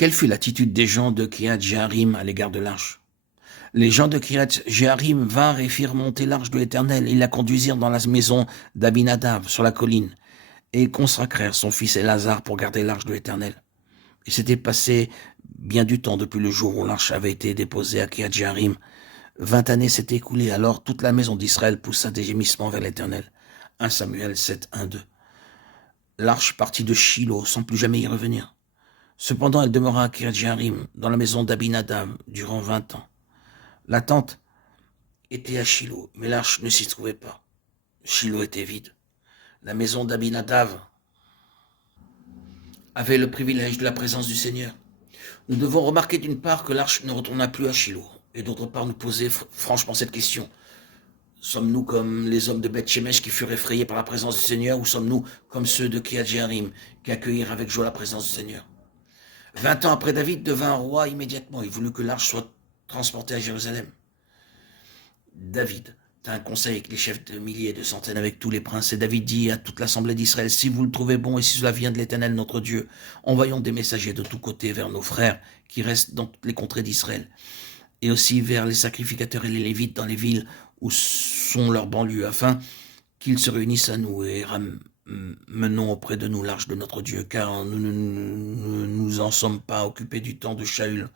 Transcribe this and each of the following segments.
Quelle fut l'attitude des gens de Kiriath Jéarim à l'égard de l'arche? Les gens de Kiriath Jéarim vinrent et firent monter l'arche de l'Éternel. Ils la conduisirent dans la maison d'Abinadab sur la colline et consacrèrent son fils Élazar pour garder l'arche de l'Éternel. Il s'était passé bien du temps depuis le jour où l'arche avait été déposée à Kiriath Jéarim. 20 années s'étaient écoulées, alors toute la maison d'Israël poussa des gémissements vers l'Éternel. 1 Samuel 7, 1, 2. L'arche partit de Shilo sans plus jamais y revenir. Cependant, elle demeura à Kiriath Jéarim, dans la maison d'Abinadab, durant 20 ans. La tente était à Shilo, mais l'arche ne s'y trouvait pas. Shilo était vide. La maison d'Abinadab avait le privilège de la présence du Seigneur. Nous devons remarquer d'une part que l'arche ne retourna plus à Shilo, et d'autre part nous poser franchement cette question. Sommes-nous comme les hommes de Beth-Shemesh qui furent effrayés par la présence du Seigneur, ou sommes-nous comme ceux de Kiriath Jéarim qui accueillirent avec joie la présence du Seigneur? 20 ans après, David devint roi immédiatement. Il voulut que l'arche soit transportée à Jérusalem. David tint un conseil avec les chefs de milliers et de centaines, avec tous les princes, et David dit à toute l'assemblée d'Israël: si vous le trouvez bon et si cela vient de l'Éternel notre Dieu, envoyons des messagers de tous côtés vers nos frères qui restent dans toutes les contrées d'Israël, et aussi vers les sacrificateurs et les Lévites dans les villes où sont leurs banlieues, afin qu'ils se réunissent à nous et menons auprès de nous l'arche de notre Dieu, car nous ne nous en sommes pas occupés du temps de Shaül.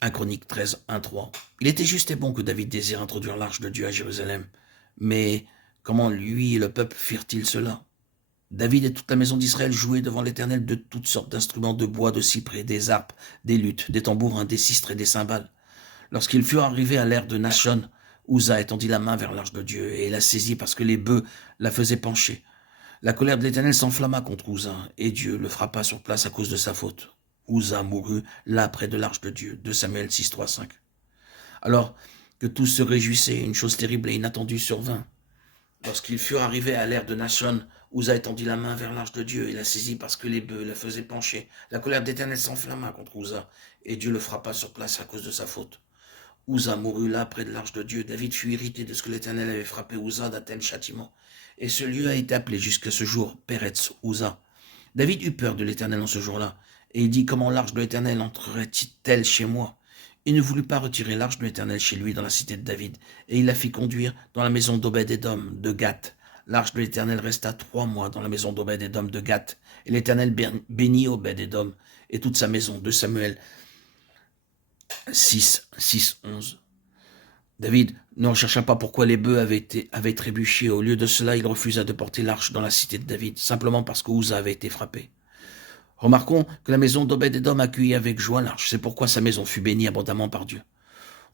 1 Chronique 13, 1, 3. Il était juste et bon que David désire introduire l'arche de Dieu à Jérusalem. Mais comment lui et le peuple firent-ils cela? David et toute la maison d'Israël jouaient devant l'Éternel de toutes sortes d'instruments de bois, de cyprès, des harpes, des luttes, des tambourins, des sistres et des cymbales. Lorsqu'ils furent arrivés à l'ère de Nachon, Uza étendit la main vers l'arche de Dieu et la saisit parce que les bœufs la faisaient pencher. La colère de l'Éternel s'enflamma contre Uza, et Dieu le frappa sur place à cause de sa faute. Uza mourut là près de l'arche de Dieu. 2 Samuel 6, 3, 5. Alors que tous se réjouissaient, une chose terrible et inattendue survint. Lorsqu'ils furent arrivés à l'ère de Nachon, Uza étendit la main vers l'arche de Dieu et la saisit parce que les bœufs la faisaient pencher. La colère d'Éternel s'enflamma contre Uza, et Dieu le frappa sur place à cause de sa faute. Uza mourut là près de l'arche de Dieu. David fut irrité de ce que l'Éternel avait frappé Uza d'un tel châtiment. Et ce lieu a été appelé jusqu'à ce jour Peretz Uza. David eut peur de l'Éternel en ce jour-là, et il dit: comment l'arche de l'Éternel entrerait-elle chez moi? Il ne voulut pas retirer l'arche de l'Éternel chez lui dans la cité de David, et il la fit conduire dans la maison d'Obed-Édom de Gath. L'arche de l'Éternel resta 3 mois dans la maison d'Obed-Édom de Gath, et l'Éternel bénit Obed-Édom et toute sa maison. 2 Samuel 6, 6, 11. David ne rechercha pas pourquoi les bœufs avaient trébuché. Au lieu de cela, il refusa de porter l'arche dans la cité de David, simplement parce que Uza avait été frappé. Remarquons que la maison d'Obed-Édom accueillit avec joie l'arche. C'est pourquoi sa maison fut bénie abondamment par Dieu.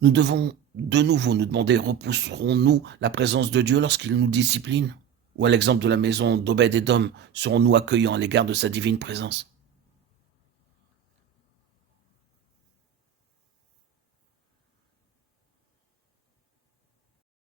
Nous devons de nouveau nous demander: repousserons-nous la présence de Dieu lorsqu'il nous discipline? Ou à l'exemple de la maison d'Obed-Édom, serons-nous accueillants à l'égard de sa divine présence?